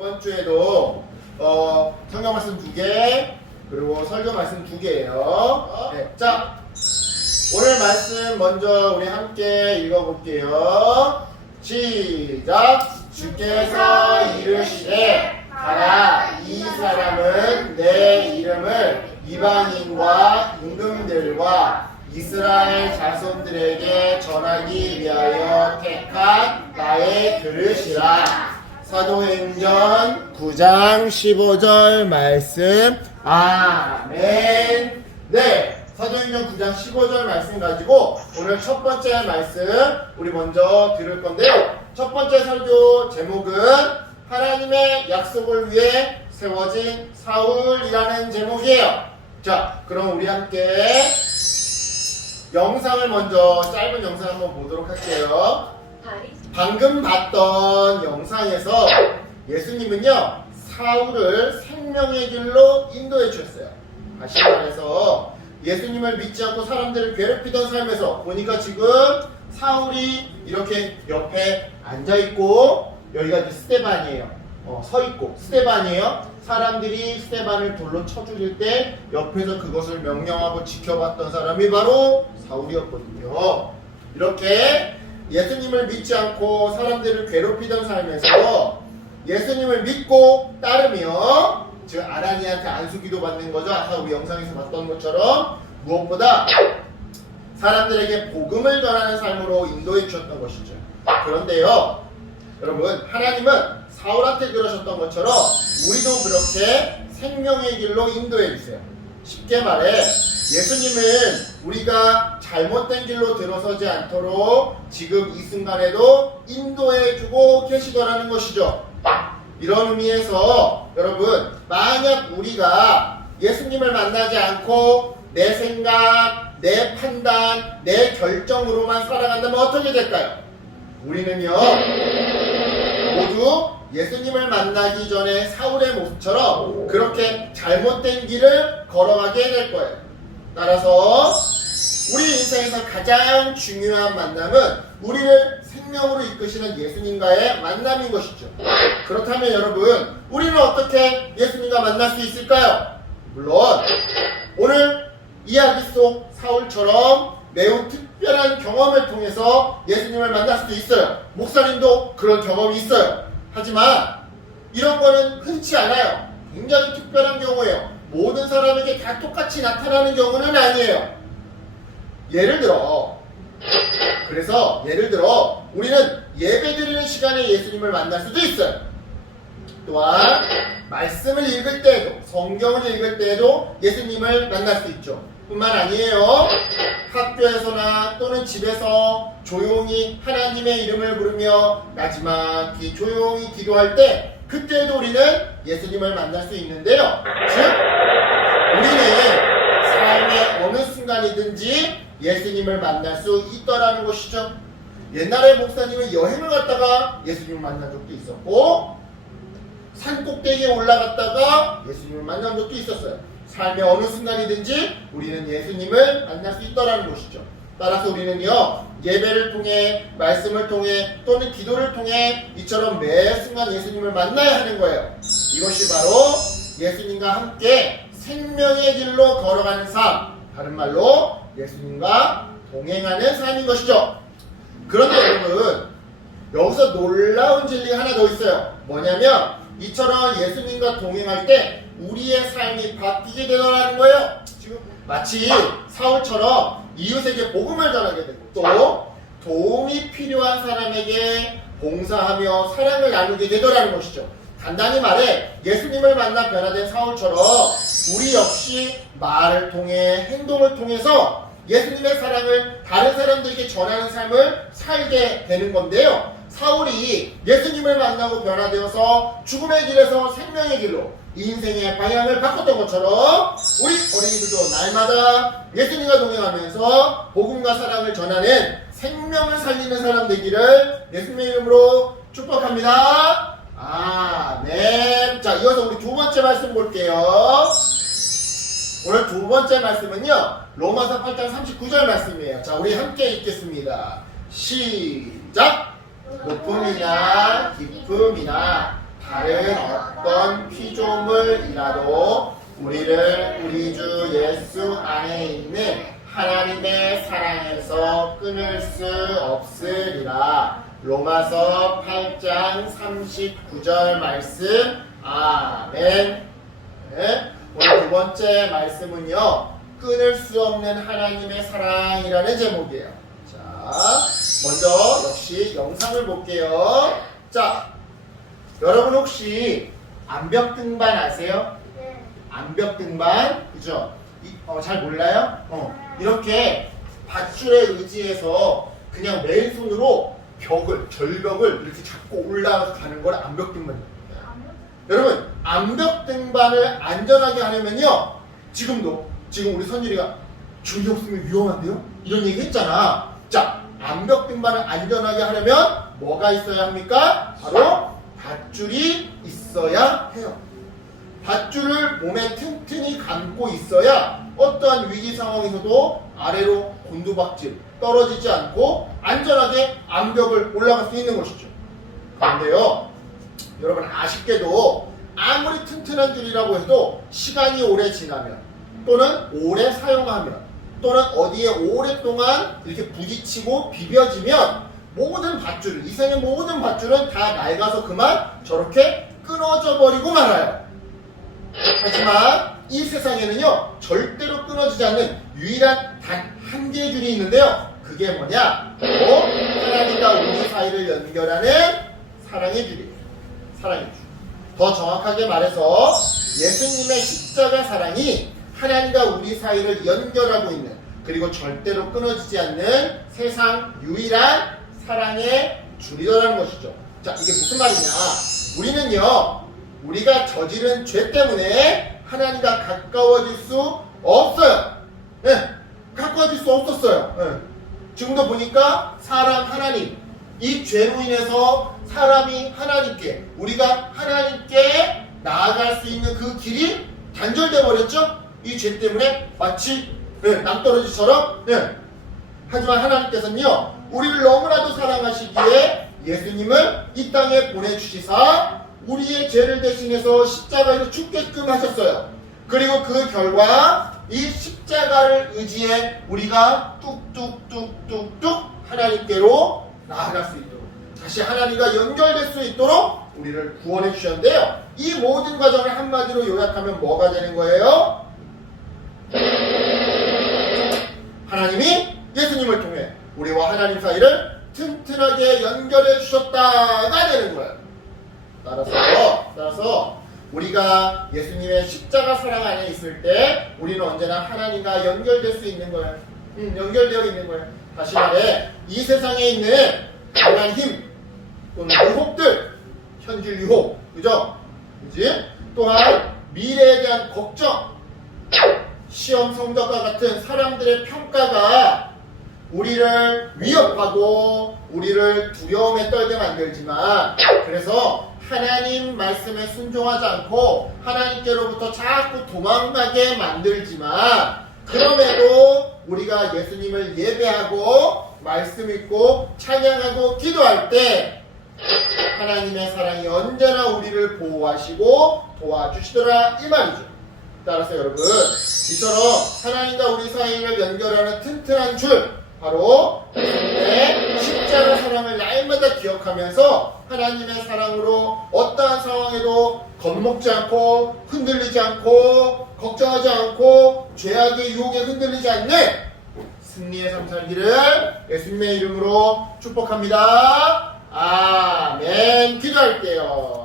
이번 주에도 성경 말씀 2개 그리고 설교 말씀 2개예요. 네, 자 오늘 말씀 먼저 우리 함께 읽어볼게요. 시작. 주께서 이르시되 가라, 이 사람은 내 이름을 이방인과 임금들과 이스라엘 자손들에게 전하기 위하여 택한 나의 그릇이라. 사도행전 9장 15절 말씀. 아멘. 네, 사도행전 9장 15절 말씀 가지고 오늘 첫 번째 말씀 우리 먼저 들을 건데요. 첫 번째 설교 제목은 하나님의 약속을 위해 세워진 사울이라는 제목이에요. 자, 그럼 우리 함께 영상을 먼저 짧은 영상 한번 보도록 할게요. 방금 봤던 영상에서 예수님은요 사울을 생명의 길로 인도해 주셨어요. 다시 말해서 예수님을 믿지 않고 사람들을 괴롭히던 삶에서 보니까 지금 사울이 이렇게 옆에 앉아있고, 여기가 이제 스데반이에요. 서있고 스데반이에요. 사람들이 스데반을 돌로 쳐 죽일 때 옆에서 그것을 명령하고 지켜봤던 사람이 바로 사울이었거든요. 이렇게 예수님을 믿지 않고 사람들을 괴롭히던 삶에서 예수님을 믿고 따르며, 즉 아라니한테 안수기도 받는 거죠. 아까 우리 영상에서 봤던 것처럼 무엇보다 사람들에게 복음을 전하는 삶으로 인도해 주셨던 것이죠. 그런데요 여러분, 하나님은 사울한테 그러셨던 것처럼 우리도 그렇게 생명의 길로 인도해 주세요. 쉽게 말해 예수님은 우리가 잘못된 길로 들어서지 않도록 지금 이 순간에도 인도해 주고 계시더라는 것이죠. 이런 의미에서 여러분, 만약 우리가 예수님을 만나지 않고 내 생각, 내 판단, 내 결정으로만 살아간다면 어떻게 될까요? 우리는요 모두 예수님을 만나기 전에 사울의 모습처럼 그렇게 잘못된 길을 걸어가게 될 거예요. 따라서 우리 인생에서 가장 중요한 만남은 우리를 생명으로 이끄시는 예수님과의 만남인 것이죠. 그렇다면 여러분, 우리는 어떻게 예수님과 만날 수 있을까요? 물론 오늘 이야기 속 사울처럼 매우 특별한 경험을 통해서 예수님을 만날 수도 있어요. 목사님도 그런 경험이 있어요. 하지만 이런 거는 흔치 않아요. 굉장히 특별한 경우예요. 모든 사람에게 다 똑같이 나타나는 경우는 아니에요. 예를 들어 우리는 예배드리는 시간에 예수님을 만날 수도 있어요. 또한 말씀을 읽을 때에도, 성경을 읽을 때에도 예수님을 만날 수 있죠. 뿐만 아니에요. 학교에서나 또는 집에서 조용히 하나님의 이름을 부르며 나지막히 조용히 기도할 때, 그때에도 우리는 예수님을 만날 수 있는데요. 즉 우리는 삶의 어느 순간이든지 예수님을 만날 수 있더라는 것이죠. 옛날에 목사님은 여행을 갔다가 예수님을 만난 적도 있었고, 산 꼭대기에 올라갔다가 예수님을 만난 적도 있었어요. 삶의 어느 순간이든지 우리는 예수님을 만날 수 있더라는 것이죠. 따라서 우리는요 예배를 통해, 말씀을 통해, 또는 기도를 통해 이처럼 매 순간 예수님을 만나야 하는 거예요. 이것이 바로 예수님과 함께 생명의 길로 걸어가는 삶, 다른 말로 예수님과 동행하는 삶인 것이죠. 그런데 여러분, 여기서 놀라운 진리가 하나 더 있어요. 뭐냐면 이처럼 예수님과 동행할 때 우리의 삶이 바뀌게 되더라는 거예요. 지금 마치 사울처럼 이웃에게 복음을 전하게 되고, 또 도움이 필요한 사람에게 봉사하며 사랑을 나누게 되더라는 것이죠. 간단히 말해 예수님을 만나 변화된 사울처럼 우리 역시 말을 통해, 행동을 통해서 예수님의 사랑을 다른 사람들에게 전하는 삶을 살게 되는 건데요. 사울이 예수님을 만나고 변화되어서 죽음의 길에서 생명의 길로 인생의 방향을 바꿨던 것처럼 우리 어린이들도 날마다 예수님과 동행하면서 복음과 사랑을 전하는, 생명을 살리는 사람 되기를 예수님의 이름으로 축복합니다. 아멘. 자, 이어서 우리 두 번째 말씀 볼게요. 오늘 두 번째 말씀은요 로마서 8장 39절 말씀이에요. 자, 우리 함께 읽겠습니다. 시작. 높음이나 깊음이나 다른 어떤 피조물이라도 우리를 우리 주 예수 안에 있는 하나님의 사랑에서 끊을 수 없으리라. 로마서 8장 39절 말씀. 아멘. 네. 오늘 두 번째 말씀은요, 끊을 수 없는 하나님의 사랑이라는 제목이에요. 자, 먼저 역시 영상을 볼게요. 자, 여러분 혹시 암벽 등반 아세요? 네. 암벽 등반, 그죠? 잘 몰라요? 이렇게 밧줄에 의지해서 그냥 맨손으로 절벽을 이렇게 잡고 올라가서 가는 걸 암벽 등반이에요. 여러분, 암벽 등반을 안전하게 하려면요, 지금 우리 선율이가 줄이 없으면 위험한데요? 이런 얘기 했잖아. 자, 암벽 등반을 안전하게 하려면 뭐가 있어야 합니까? 바로 밧줄이 있어야 해요. 밧줄을 몸에 튼튼히 감고 있어야 어떠한 위기 상황에서도 아래로 곤두박질 떨어지지 않고 안전하게 암벽을 올라갈 수 있는 것이죠. 그런데요, 여러분 아쉽게도 아무리 튼튼한 줄이라고 해도 시간이 오래 지나면 또는 오래 사용하면 또는 어디에 오랫동안 이렇게 부딪히고 비벼지면 모든 밧줄은, 이 세상의 모든 밧줄은 다 낡아서 그만 저렇게 끊어져 버리고 말아요. 하지만 이 세상에는요, 절대로 끊어지지 않는 유일한 단 한 개의 줄이 있는데요. 그게 뭐냐? 바로 하나님과 우리 사이를 연결하는 사랑의 줄이에요. 사랑의 줄. 더 정확하게 말해서 예수님의 십자가 사랑이 하나님과 우리 사이를 연결하고 있는, 그리고 절대로 끊어지지 않는 세상 유일한 사랑의 줄이라는 것이죠. 자, 이게 무슨 말이냐? 우리는요, 우리가 저지른 죄 때문에 하나님과 가까워질 수 없어요. 네, 가까워질 수 없었어요. 네. 지금도 보니까 사람 하나님, 이 죄로 인해서 사람이 하나님께, 우리가 하나님께 나아갈 수 있는 그 길이 단절돼 버렸죠? 이 죄 때문에 마치 낭떠러지처럼. 하지만 하나님께서는요, 우리를 너무나도 사랑하시기에 예수님을 이 땅에 보내주시사 우리의 죄를 대신해서 십자가에서 죽게끔 하셨어요. 그리고 그 결과 이 십자가를 의지해 우리가 뚝뚝뚝뚝뚝 하나님께로 나아갈 수 있도록, 다시 하나님과 연결될 수 있도록 우리를 구원해 주셨는데요, 이 모든 과정을 한마디로 요약하면 뭐가 되는 거예요? 하나님이 예수님을 통해 우리와 하나님 사이를 튼튼하게 연결해 주셨다가 되는 거예요. 따라서 우리가 예수님의 십자가 사랑 안에 있을 때 우리는 언제나 하나님과 연결될 수 있는 거예요. 연결되어 있는 거예요. 다시 말해, 이 세상에 있는 강한 힘 또는 유혹들, 현실 유혹, 그죠? 그지? 또한 미래에 대한 걱정, 시험 성적과 같은 사람들의 평가가 우리를 위협하고 우리를 두려움에 떨게 만들지만, 그래서 하나님 말씀에 순종하지 않고 하나님께로부터 자꾸 도망가게 만들지만, 그럼에도 우리가 예수님을 예배하고 말씀 읽고 찬양하고 기도할 때 하나님의 사랑이 언제나 우리를 보호하시고 도와주시더라, 이 말이죠. 따라서 여러분, 이처럼 하나님과 우리 사이를 연결하는 튼튼한 줄, 바로 예수님의 십자가 사랑을 날마다 기억하면서 하나님의 사랑으로 어떠한 상황에도 겁먹지 않고 흔들리지 않고 걱정하지 않고 죄악의 유혹에 흔들리지 않는 승리의 삶 살기를 예수님의 이름으로 축복합니다. 아멘. 기도할게요.